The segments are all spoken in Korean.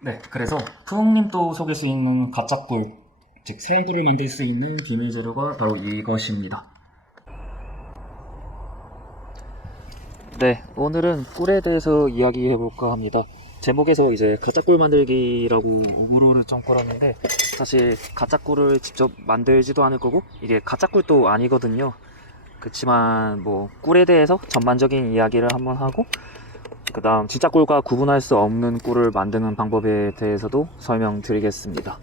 네, 그래서 푸웅님도 속일 수 있는 가짜 꿀, 즉 새로운 꿀을 만들 수 있는 비밀 재료가 바로 이것입니다. 네, 오늘은 꿀에 대해서 이야기해볼까 합니다. 제목에서 이제 가짜 꿀 만들기라고 오그로를 좀 걸었는데 사실 가짜 꿀을 직접 만들지도 않을 거고 이게 가짜 꿀도 아니거든요. 그렇지만 뭐 꿀에 대해서 전반적인 이야기를 한번 하고 그 다음 진짜 꿀과 구분할 수 없는 꿀을 만드는 방법에 대해서도 설명드리겠습니다.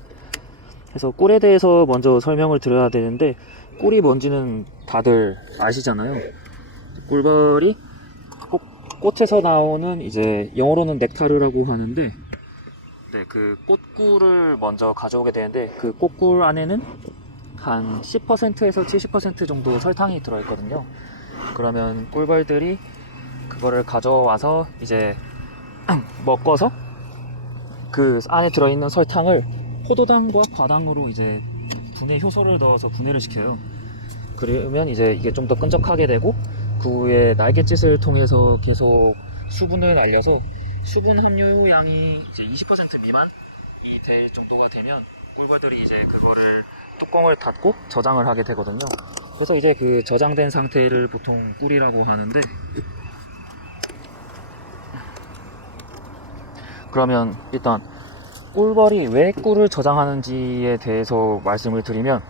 그래서 꿀에 대해서 먼저 설명을 드려야 되는데 꿀이 뭔지는 다들 아시잖아요. 꿀벌이 꽃에서 나오는 이제 영어로는 넥타르라고 하는데 네, 그 꽃꿀을 먼저 가져오게 되는데 그 꽃꿀 안에는 한 10%에서 70% 정도 설탕이 들어있거든요. 그러면 꿀벌들이 그거를 가져와서 이제 먹어서 그 안에 들어있는 설탕을 포도당과 과당으로 이제 분해 효소를 넣어서 분해를 시켜요. 그러면 이제 이게 좀 더 끈적하게 되고 그 후에 날갯짓을 통해서 계속 수분을 날려서 수분 함유량이 이제 20% 미만이 될 정도가 되면 꿀벌들이 이제 그거를 뚜껑을 닫고 저장을 하게 되거든요. 그래서 이제 그 저장된 상태를 보통 꿀이라고 하는데 그러면 일단 꿀벌이 왜 꿀을 저장하는지에 대해서 말씀을 드리면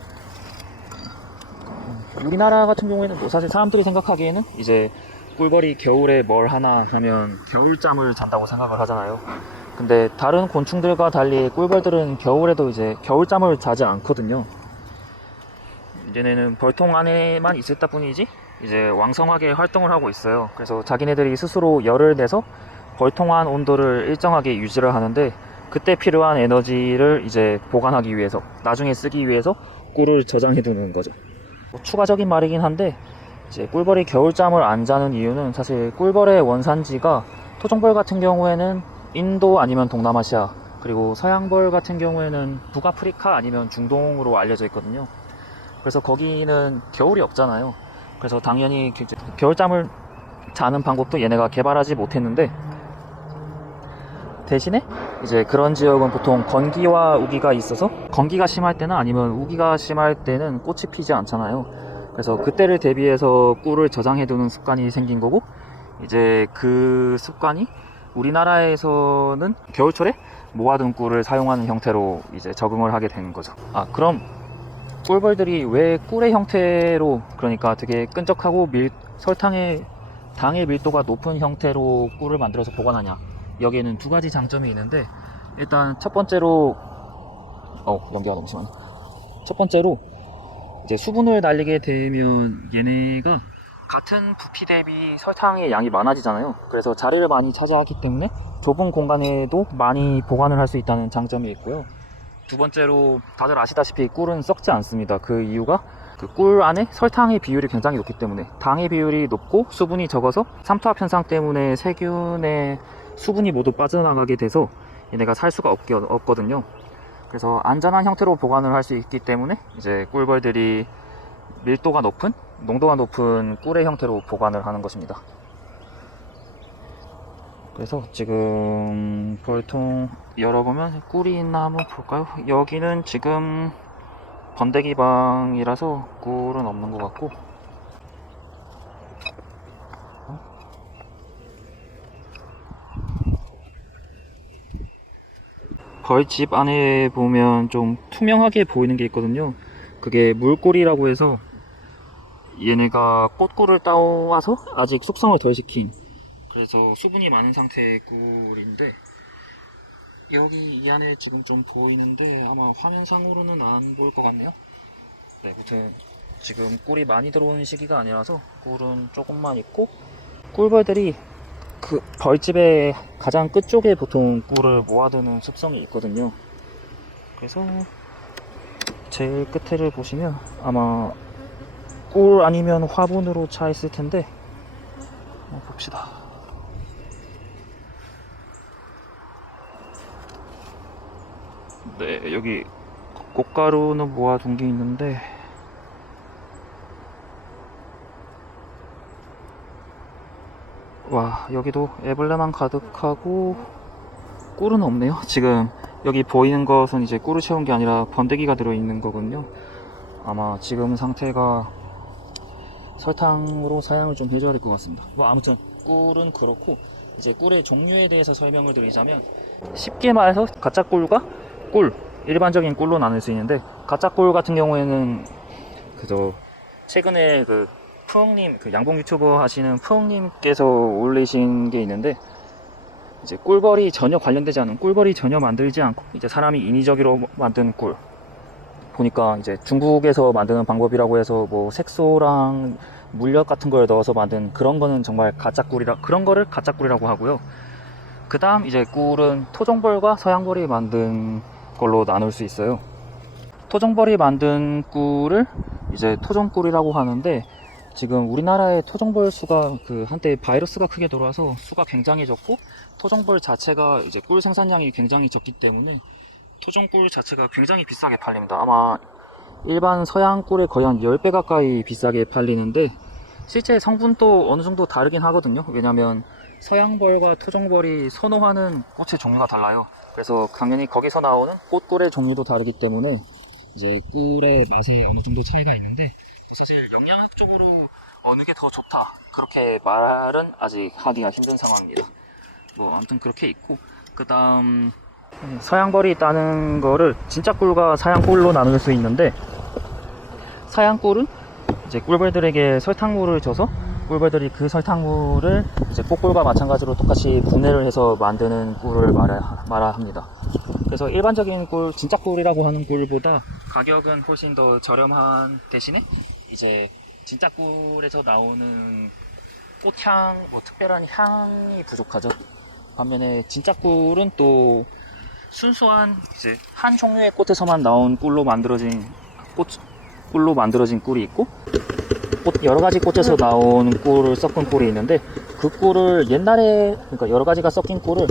우리나라 같은 경우에는 뭐 사실 사람들이 생각하기에는 이제 꿀벌이 겨울에 뭘 하나 하면 겨울잠을 잔다고 생각을 하잖아요. 근데 다른 곤충들과 달리 꿀벌들은 겨울에도 이제 겨울잠을 자지 않거든요. 얘네는 벌통 안에만 있었다 뿐이지 이제 왕성하게 활동을 하고 있어요. 그래서 자기네들이 스스로 열을 내서 벌통 안 온도를 일정하게 유지를 하는데 그때 필요한 에너지를 이제 보관하기 위해서 나중에 쓰기 위해서 꿀을 저장해 두는 거죠. 뭐 추가적인 말이긴 한데 이제 꿀벌이 겨울잠을 안 자는 이유는 사실 꿀벌의 원산지가 토종벌 같은 경우에는 인도 아니면 동남아시아 그리고 서양벌 같은 경우에는 북아프리카 아니면 중동으로 알려져 있거든요. 그래서 거기는 겨울이 없잖아요. 그래서 당연히 겨울잠을 자는 방법도 얘네가 개발하지 못했는데 대신에 이제 그런 지역은 보통 건기와 우기가 있어서 건기가 심할 때나 아니면 우기가 심할 때는 꽃이 피지 않잖아요. 그래서 그때를 대비해서 꿀을 저장해두는 습관이 생긴 거고 이제 그 습관이 우리나라에서는 겨울철에 모아둔 꿀을 사용하는 형태로 이제 적응을 하게 되는 거죠. 그럼 꿀벌들이 왜 꿀의 형태로 그러니까 되게 끈적하고 설탕의 당의 밀도가 높은 형태로 꿀을 만들어서 보관하냐? 여기에는 두 가지 장점이 있는데 일단 첫 번째로 연기가 너무 심하네. 첫 번째로 이제 수분을 날리게 되면 얘네가 같은 부피 대비 설탕의 양이 많아지잖아요. 그래서 자리를 많이 차지하기 때문에 좁은 공간에도 많이 보관을 할 수 있다는 장점이 있고요. 두 번째로 다들 아시다시피 꿀은 썩지 않습니다. 그 이유가 그 꿀 안에 설탕의 비율이 굉장히 높기 때문에 당의 비율이 높고 수분이 적어서 삼투압 현상 때문에 세균의 수분이 모두 빠져나가게 돼서 얘네가 살 수가 없거든요. 그래서 안전한 형태로 보관을 할 수 있기 때문에 이제 꿀벌들이 밀도가 높은 농도가 높은 꿀의 형태로 보관을 하는 것입니다. 그래서 지금 벌통 열어보면 꿀이 있나 한번 볼까요? 여기는 지금 번데기 방이라서 꿀은 없는 것 같고 벌집 안에 보면 좀 투명하게 보이는 게 있거든요. 그게 물꿀이라고 해서 얘네가 꽃꿀을 따와서 아직 숙성을 덜 시킨 그래서 수분이 많은 상태의 꿀인데 여기 이 안에 지금 좀 보이는데 아마 화면상으로는 안 보일 것 같네요. 네, 아무튼 지금 꿀이 많이 들어오는 시기가 아니라서 꿀은 조금만 있고 꿀벌들이 그 벌집의 가장 끝쪽에 보통 꿀을 모아두는 습성이 있거든요. 그래서 제일 끝에를 보시면 아마 꿀 아니면 화분으로 차 있을 텐데 한번 봅시다. 네, 여기 꽃가루는 모아둔 게 있는데 와 여기도 애벌레만 가득하고 꿀은 없네요. 지금 여기 보이는 것은 이제 꿀을 채운 게 아니라 번데기가 들어있는 거거든요. 아마 지금 상태가 설탕으로 사용을 좀 해줘야 될 것 같습니다. 뭐 아무튼 꿀은 그렇고, 이제 꿀의 종류에 대해서 설명을 드리자면, 쉽게 말해서 가짜 꿀과 꿀, 일반적인 꿀로 나눌 수 있는데, 가짜 꿀 같은 경우에는 그저 최근에 그 푸엉님, 그 양봉 유튜버 하시는 푸엉님께서 올리신 게 있는데, 이제 꿀벌이 전혀 관련되지 않은, 꿀벌이 전혀 만들지 않고 이제 사람이 인위적으로 만든 꿀, 보니까 이제 중국에서 만드는 방법이라고 해서 뭐 색소랑 물엿 같은 걸 넣어서 만든 그런 거는 정말 가짜 꿀이라, 그런 거를 가짜 꿀이라고 하고요. 그 다음 이제 꿀은 토종벌과 서양벌이 만든 걸로 나눌 수 있어요. 토종벌이 만든 꿀을 이제 토종꿀이라고 하는데, 지금 우리나라의 토종벌 수가 그 한때 바이러스가 크게 돌아서 수가 굉장히 적고, 토종벌 자체가 이제 꿀 생산량이 굉장히 적기 때문에 토종꿀 자체가 굉장히 비싸게 팔립니다. 아마 일반 서양 꿀에 거의 한 10배 가까이 비싸게 팔리는데, 실제 성분도 어느 정도 다르긴 하거든요. 왜냐면 서양벌과 토종벌이 선호하는 꽃의 종류가 달라요. 그래서 당연히 거기서 나오는 꽃꿀의 종류도 다르기 때문에 이제 꿀의 맛에 어느 정도 차이가 있는데, 사실 영양학적으로 어느 게 더 좋다 그렇게 말은 아직 하기가 힘든 상황입니다. 뭐 아무튼 그렇게 있고, 그 다음 서양벌이 있다는 거를 진짜 꿀과 사양꿀로 나눌 수 있는데, 사양꿀은 이제 꿀벌들에게 설탕물을 줘서 꿀벌들이 그 설탕물을 이제 꽃꿀과 마찬가지로 똑같이 분해를 해서 만드는 꿀을 말합니다. 그래서 일반적인 꿀, 진짜 꿀이라고 하는 꿀보다 가격은 훨씬 더 저렴한 대신에 이제 진짜 꿀에서 나오는 꽃향, 뭐 특별한 향이 부족하죠. 반면에 진짜 꿀은 또 순수한 이제 한 종류의 꽃에서만 나온 꿀로 만들어진 꿀이 있고, 여러 가지 꽃에서 나온 꿀을 섞은 꿀이 있는데, 그 꿀을 옛날에, 그러니까 여러 가지가 섞인 꿀을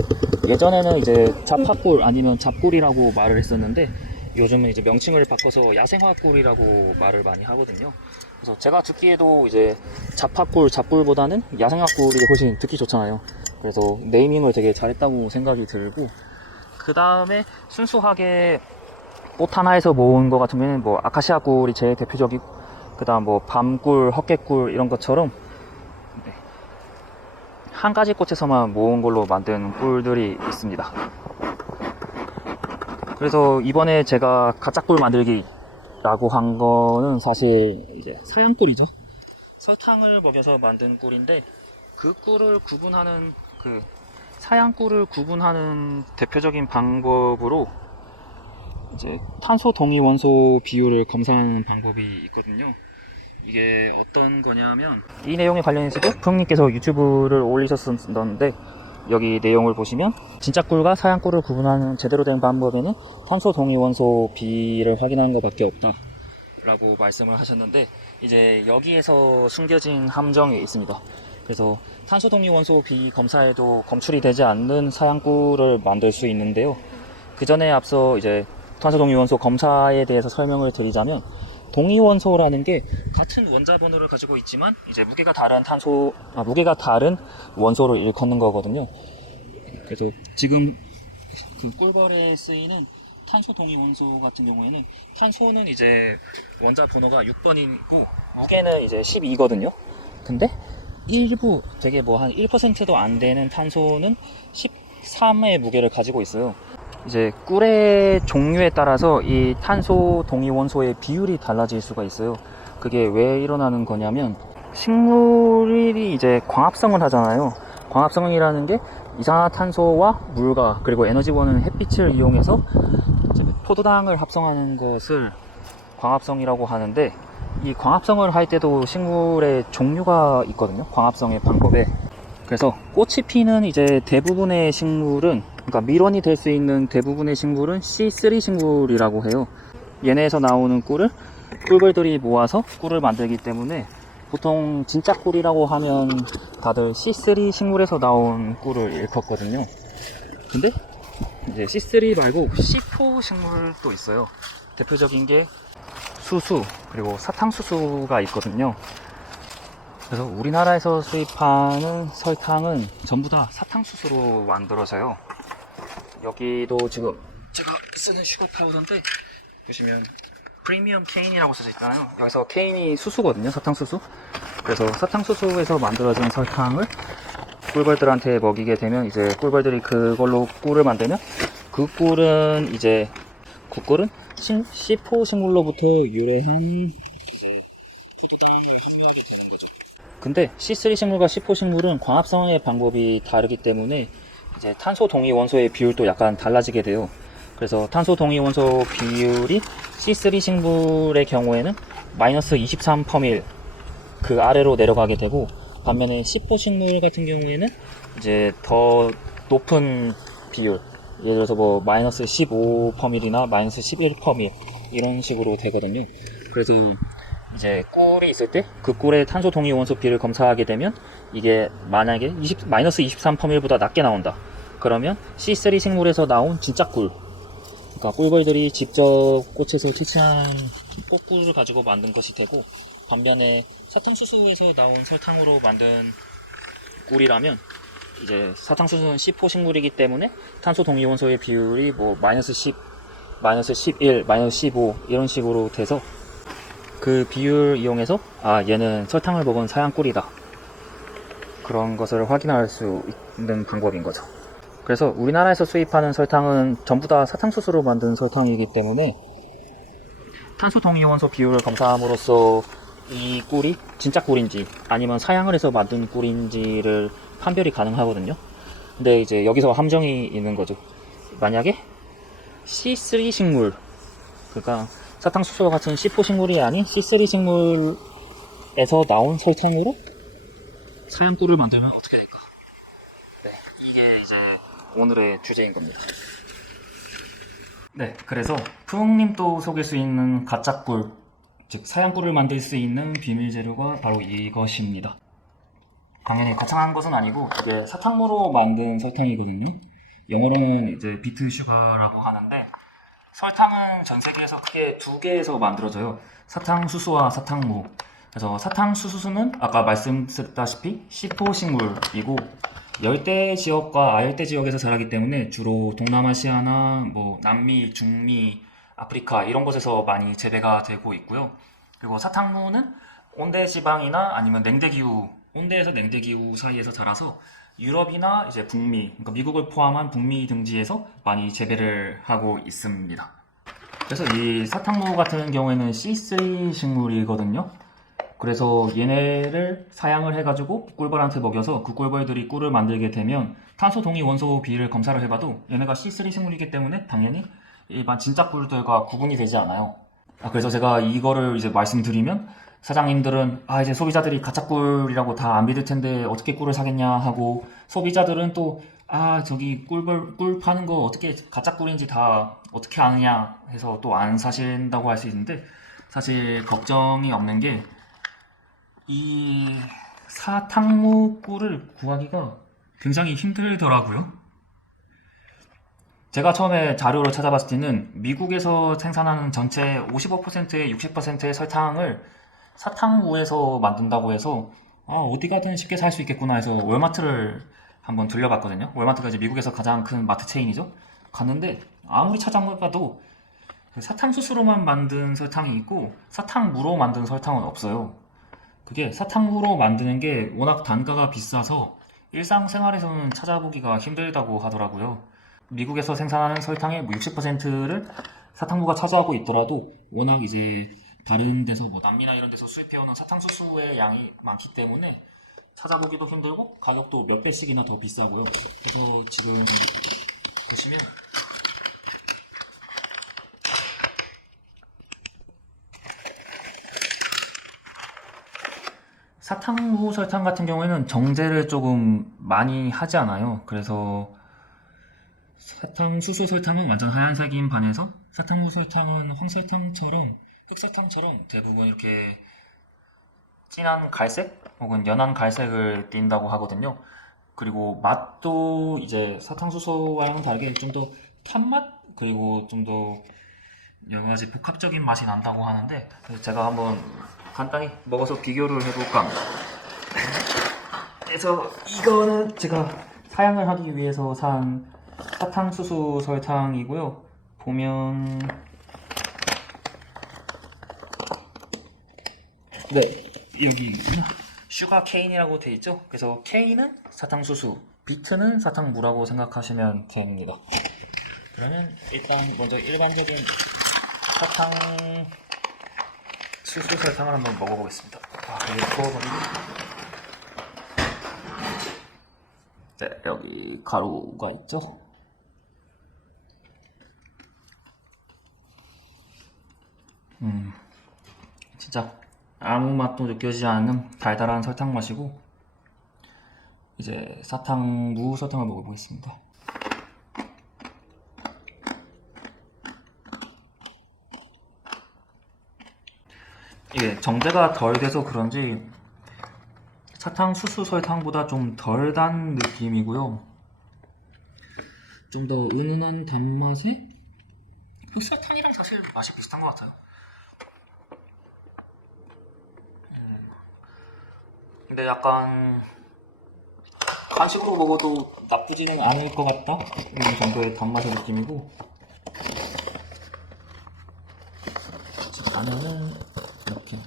예전에는 이제 잡화꿀 아니면 잡꿀이라고 말을 했었는데, 요즘은 이제 명칭을 바꿔서 야생화꿀이라고 말을 많이 하거든요. 그래서 제가 듣기에도 이제 잡화꿀, 잡꿀보다는 야생화꿀이 훨씬 듣기 좋잖아요. 그래서 네이밍을 되게 잘했다고 생각이 들고, 그 다음에 순수하게 꽃 하나에서 모은 것 같은 경우에는 뭐 아카시아 꿀이 제일 대표적이고, 그 다음 뭐 밤꿀, 헛개꿀 이런 것처럼 한 가지 꽃에서만 모은 걸로 만든 꿀들이 있습니다. 그래서 이번에 제가 가짜꿀 만들기라고 한 거는 사실 이제 서양꿀이죠. 설탕을 먹여서 만든 꿀인데, 그 꿀을 구분하는, 그 사양꿀을 구분하는 대표적인 방법으로 이제 탄소 동위 원소 비율을 검사하는 방법이 있거든요. 이게 어떤 거냐면, 이 내용에 관련해서도 푸흥님께서 유튜브를 올리셨었는데, 여기 내용을 보시면 진짜 꿀과 사양 꿀을 구분하는 제대로 된 방법에는 탄소 동위 원소 비를 확인하는 것밖에 없다 라고 말씀을 하셨는데, 이제 여기에서 숨겨진 함정이 있습니다. 그래서 탄소 동위 원소 비 검사에도 검출이 되지 않는 사양 꿀을 만들 수 있는데요. 그 전에 앞서 이제 탄소 동위 원소 검사에 대해서 설명을 드리자면, 동위 원소라는 게 같은 원자 번호를 가지고 있지만 이제 무게가 다른 원소를 일컫는 거거든요. 그래서 지금 그 꿀벌에 쓰이는 탄소 동위 원소 같은 경우에는, 탄소는 이제 원자 번호가 6번이고 무게는 이제 12거든요. 근데 일부 되게 뭐 한 1%도 안 되는 탄소는 13의 무게를 가지고 있어요. 이제 꿀의 종류에 따라서 이 탄소 동위 원소의 비율이 달라질 수가 있어요. 그게 왜 일어나는 거냐면, 식물이 이제 광합성을 하잖아요. 광합성이라는 게 이산화탄소와 물과 그리고 에너지원은 햇빛을 이용해서 이제 포도당을 합성하는 것을 광합성이라고 하는데, 이 광합성을 할 때도 식물의 종류가 있거든요. 광합성의 방법에. 그래서 꽃이 피는 이제 대부분의 식물은, 그러니까 밀원이 될 수 있는 대부분의 식물은 C3 식물이라고 해요. 얘네에서 나오는 꿀을 꿀벌들이 모아서 꿀을 만들기 때문에, 보통 진짜 꿀이라고 하면 다들 C3 식물에서 나온 꿀을 일컫거든요. 근데 이제 C3 말고 C4 식물도 있어요. 대표적인 게 수수, 그리고 사탕수수가 있거든요. 그래서 우리나라에서 수입하는 설탕은 전부 다 사탕수수로 만들어져요. 여기도 지금 제가 쓰는 슈거 파우더인데 보시면 프리미엄 케인이라고 써져 있잖아요. 여기서 케인이 수수거든요. 사탕수수. 그래서 사탕수수에서 만들어진 설탕을 꿀벌들한테 먹이게 되면 이제 꿀벌들이 그걸로 꿀을 만들면 그 꿀은 이제 그 꿀은 C4 식물로부터 유래한 포도당을 함유하게 되는 거죠. 근데 C3 식물과 C4 식물은 광합 성의 방법이 다르기 때문에 이제 탄소 동위 원소의 비율도 약간 달라지게 돼요. 그래서 탄소 동위 원소 비율이 C3 식물의 경우에는 마이너스 23%밀 그 아래로 내려가게 되고, 반면에 C4 식물 같은 경우에는 이제 더 높은 비율, 예를 들어서 뭐 마이너스 15%밀이나 마이너스 11%밀 이런 식으로 되거든요. 그래서 이제 꿀이 있을 때 그 꿀의 탄소 동위 원소 비율을 검사하게 되면 이게 만약에 마이너스 23%밀보다 낮게 나온다. 그러면 C3 식물에서 나온 진짜 꿀, 그러니까 꿀벌들이 직접 꽃에서 채취한 꽃꿀을 가지고 만든 것이 되고, 반면에 사탕수수에서 나온 설탕으로 만든 꿀이라면 이제 사탕수수는 C4 식물이기 때문에 탄소 동위 원소의 비율이 뭐 마이너스 10, 마이너스 11, 마이너스 15 이런 식으로 돼서 그 비율 이용해서 얘는 설탕을 먹은 사양 꿀이다, 그런 것을 확인할 수 있는 방법인 거죠. 그래서 우리나라에서 수입하는 설탕은 전부 다 사탕수수로 만든 설탕이기 때문에 탄소 동위 원소 비율을 검사함으로써 이 꿀이 진짜 꿀인지 아니면 사양을 해서 만든 꿀인지를 판별이 가능하거든요. 근데 이제 여기서 함정이 있는 거죠. 만약에 C3 식물, 그러니까 사탕수수와 같은 C4 식물이 아닌 C3 식물에서 나온 설탕으로 사양 꿀을 만들면 어떻게 될까? 네, 이게 이제 오늘의 주제인 겁니다. 네, 그래서 푸웅님도 속일 수 있는 가짜 꿀, 즉 사양꿀을 만들 수 있는 비밀 재료가 바로 이것입니다. 당연히 거창한 것은 아니고 이게 사탕무로 만든 설탕이거든요. 영어로는 이제 비트 슈가라고 하는데, 설탕은 전 세계에서 크게 두 개에서 만들어져요. 사탕수수와 사탕무. 그래서 사탕수수는 아까 말씀드렸다시피 C4 식물이고, 열대 지역과 아열대 지역에서 자라기 때문에 주로 동남아시아나 뭐 남미, 중미, 아프리카 이런 곳에서 많이 재배가 되고 있고요. 그리고 사탕무는 온대 지방이나 아니면 냉대기후, 온대에서 냉대기후 사이에서 자라서 유럽이나 이제 북미, 그러니까 미국을 포함한 북미 등지에서 많이 재배를 하고 있습니다. 그래서 이 사탕무 같은 경우에는 C3 식물이거든요. 그래서 얘네를 사양을 해가지고 꿀벌한테 먹여서 그 꿀벌들이 꿀을 만들게 되면 탄소 동위 원소 비율을 검사를 해봐도 얘네가 C3 식물이기 때문에 당연히 일반 진짜 꿀들과 구분이 되지 않아요. 그래서 제가 이거를 이제 말씀드리면 사장님들은 이제 소비자들이 가짜 꿀이라고 다 안 믿을 텐데 어떻게 꿀을 사겠냐 하고, 소비자들은 또 저기 꿀 파는 거 어떻게 가짜 꿀인지 다 어떻게 아느냐 해서 또 안 사신다고 할 수 있는데, 사실 걱정이 없는 게 이 사탕무 꿀을 구하기가 굉장히 힘들더라고요. 제가 처음에 자료를 찾아봤을 때는 미국에서 생산하는 전체 55%의 60%의 설탕을 사탕무에서 만든다고 해서 어디 가든 쉽게 살 수 있겠구나 해서 월마트를 한번 들려봤거든요. 월마트가 이제 미국에서 가장 큰 마트 체인이죠. 갔는데 아무리 찾아봐도 사탕수수로만 만든 설탕이 있고 사탕무로 만든 설탕은 없어요. 그게 사탕무로 만드는 게 워낙 단가가 비싸서 일상생활에서는 찾아보기가 힘들다고 하더라고요. 미국에서 생산하는 설탕의 60%를 사탕무가 차지하고 있더라도 워낙 이제 다른 데서 뭐 남미나 이런 데서 수입해오는 사탕수수의 양이 많기 때문에 찾아보기도 힘들고 가격도 몇 배씩이나 더 비싸고요. 그래서 지금 보시면 사탕무 설탕 같은 경우에는 정제를 조금 많이 하지 않아요. 그래서 사탕수수 설탕은 완전 하얀색인 반해서 사탕무 설탕은 황설탕처럼, 흑설탕처럼 대부분 이렇게 진한 갈색 혹은 연한 갈색을 띈다고 하거든요. 그리고 맛도 이제 사탕수수와는 다르게 좀 더 탄맛, 그리고 좀 더 여러 가지 복합적인 맛이 난다고 하는데, 제가 한번 간단히 먹어서 비교를 해볼까 합니다. 그래서 이거는 제가 사양을 하기 위해서 산 사탕수수 설탕이고요. 보면 네, 여기 슈가 케인이라고 되어 있죠. 그래서 K는 사탕수수, 비트는 사탕무라고 생각하시면 됩니다. 그러면 일단 먼저 일반적인 사탕수수 설탕을 한번 먹어보겠습니다. 여기 부어버리고, 네, 여기 가루가 있죠. 진짜 아무 맛도 느껴지지 않는 달달한 설탕 맛이고, 이제 사탕무 설탕을 먹어보겠습니다. 이게 정제가 덜 돼서 그런지 사탕수수 설탕보다 좀 덜 단 느낌이고요. 좀 더 은은한 단맛에 흑설탕이랑 사실 맛이 비슷한 것 같아요. 근데 약간 간식으로 먹어도 나쁘지는 않을 것 같다? 이 정도의 단맛의 느낌이고, 안에는 이렇게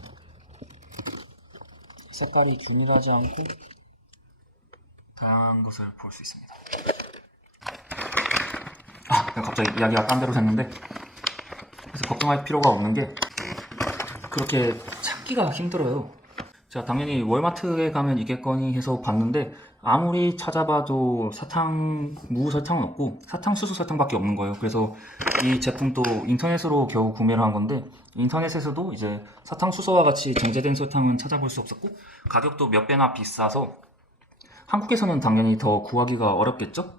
색깔이 균일하지 않고 다양한 것을 볼 수 있습니다. 갑자기 이야기가 딴 데로 샜는데, 그래서 걱정할 필요가 없는 게 그렇게 찾기가 힘들어요. 제가 당연히 월마트에 가면 있겠거니 해서 봤는데 아무리 찾아봐도 사탕무 설탕은 없고 사탕수수 설탕밖에 없는 거예요. 그래서 이 제품도 인터넷으로 겨우 구매를 한 건데, 인터넷에서도 이제 사탕수수와 같이 정제된 설탕은 찾아볼 수 없었고 가격도 몇 배나 비싸서 한국에서는 당연히 더 구하기가 어렵겠죠.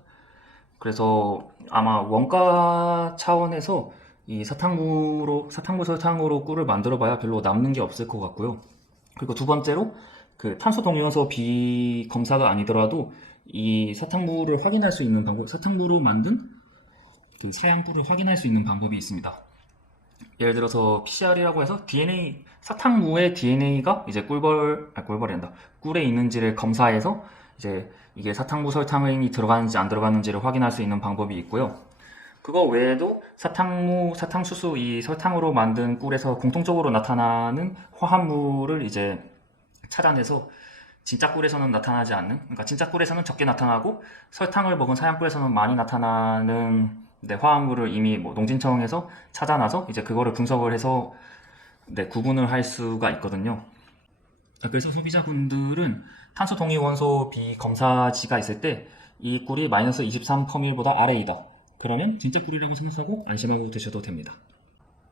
그래서 아마 원가 차원에서 이 사탕무 설탕으로 꿀을 만들어 봐야 별로 남는 게 없을 것 같고요. 그리고 두 번째로 그 탄소 동위원소 비위 검사가 아니더라도 이 사탕무를 확인할 수 있는 방법, 사탕무로 만든 그 사양꿀을 확인할 수 있는 방법이 있습니다. 예를 들어서 PCR이라고 해서 DNA, 사탕무의 DNA가 이제 꿀에 있는지를 검사해서 이제 이게 사탕무 설탕이 들어가는지 안 들어가는지를 확인할 수 있는 방법이 있고요. 그거 외에도 사탕수수 이 설탕으로 만든 꿀에서 공통적으로 나타나는 화합물을 이제 찾아내서 진짜 꿀에서는 나타나지 않는, 그러니까 진짜 꿀에서는 적게 나타나고 설탕을 먹은 사양꿀에서는 많이 나타나는 화합물을 이미 농진청에서 찾아놔서 이제 그거를 분석을 해서 구분을 할 수가 있거든요. 그래서 소비자분들은 탄소 동위원소 비검사지가 있을 때 이 꿀이 마이너스 23%보다 아래이다, 그러면 진짜 꿀이라고 생각하고 안심하고 드셔도 됩니다.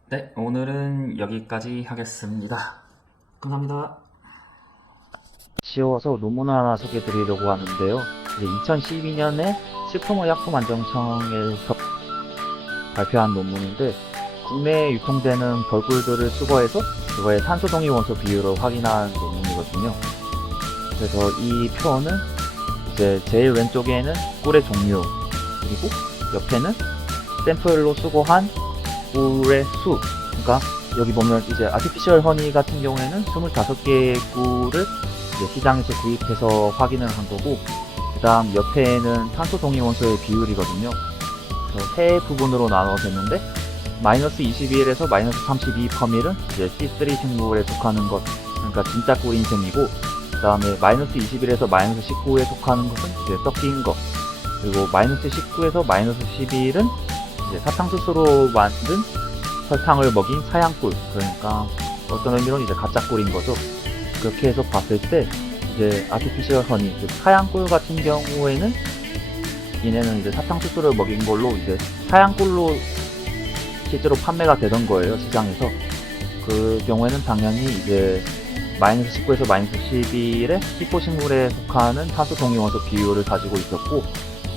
네, 오늘은 여기까지 하겠습니다. 감사합니다. 지어서 논문을 하나 소개해드리려고 하는데요. 2012년에 식품의약품안정청에서 발표한 논문인데, 국내에 유통되는 벌꿀들을 수거해서 그거의 탄소 동위원소 비율을 확인한 논문이거든요. 그래서 이 표는 이제 제일 왼쪽에는 꿀의 종류, 그리고 옆에는 샘플로 수거한 꿀의 수. 그러니까 여기 보면 이제 아티피셜 허니 같은 경우에는 25개의 꿀을 이제 시장에서 구입해서 확인을 한 거고, 그 다음 옆에는 탄소 동위원소의 비율이거든요. 그래서 세 부분으로 나눠서 했는데, 마이너스 21에서 마이너스 32%은 이제 C3 식물에 속하는 것, 그러니까 진짜 꿀인 셈이고, 그 다음에 마이너스 21에서 마이너스 19에 속하는 것은 이제 섞인 것, 그리고 마이너스 19에서 마이너스 11은 이제 사탕수수로 만든 설탕을 먹인 사양꿀, 그러니까 어떤 의미로는 이제 가짜 꿀인 거죠. 그렇게 해서 봤을 때 이제 아티피셜 허니, 즉 사양꿀 같은 경우에는 얘네는 이제 사탕수수를 먹인 걸로 이제 사양꿀로 실제로 판매가 되던 거예요, 시장에서. 그 경우에는 당연히 이제 마이너스 19에서 마이너스 11의 희포식물에 속하는 탄소 동위원소 비율을 가지고 있었고,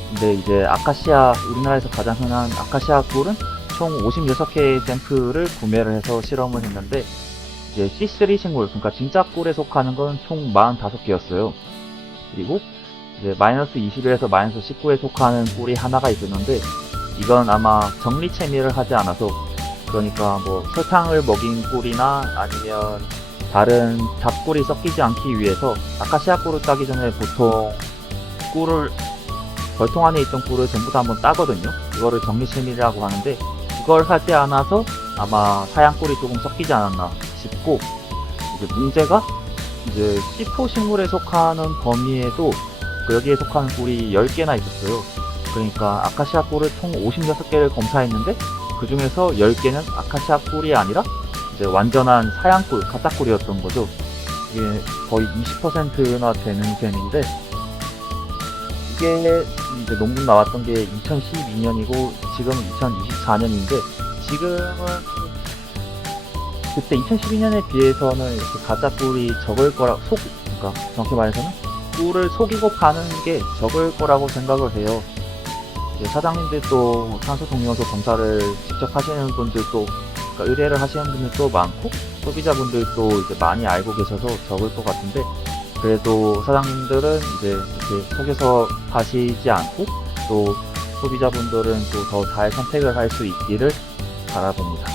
근데 이제 아카시아, 우리나라에서 가장 흔한 아카시아 꿀은 총 56개의 샘플을 구매를 해서 실험을 했는데, 이제 C3 식물, 그러니까 진짜 꿀에 속하는 건 총 45개였어요. 그리고 이제 마이너스 21에서 마이너스 19에 속하는 꿀이 하나가 있었는데, 이건 아마 정리 채미를 하지 않아서, 그러니까 뭐 설탕을 먹인 꿀이나 아니면 다른 잡꿀이 섞이지 않기 위해서 아카시아 꿀을 따기 전에 보통 꿀을 벌통 안에 있던 꿀을 전부 다 한번 따거든요. 이거를 정리심이라고 하는데 그걸 하지 않아서 아마 사양 꿀이 조금 섞이지 않았나 싶고, 이제 문제가 이제 C4 식물에 속하는 범위에도 여기에 속하는 꿀이 10개나 있었어요. 그러니까 아카시아 꿀을 총 56개를 검사했는데 그 중에서 10개는 아카시아 꿀이 아니라 이제 완전한 사양 꿀, 가짜 꿀이었던 거죠. 이게 거의 20%나 되는 셈인데, 이게 이제 논문 나왔던 게 2012년이고 지금은 2024년인데, 지금은 그때 2012년에 비해서는 이렇게 가짜 꿀이 적을 거라, 그러니까 정확히 말해서는 꿀을 속이고 파는 게 적을 거라고 생각을 해요. 이제 사장님들도 산소 동요소 검사를 직접 하시는 분들도, 그러니까 의뢰를 하시는 분들도 많고 소비자분들도 이제 많이 알고 계셔서 적을 것 같은데, 그래도 사장님들은 이제 이렇게 속여서 파시지 않고 또 소비자분들은 또 더 잘 선택을 할 수 있기를 바라봅니다.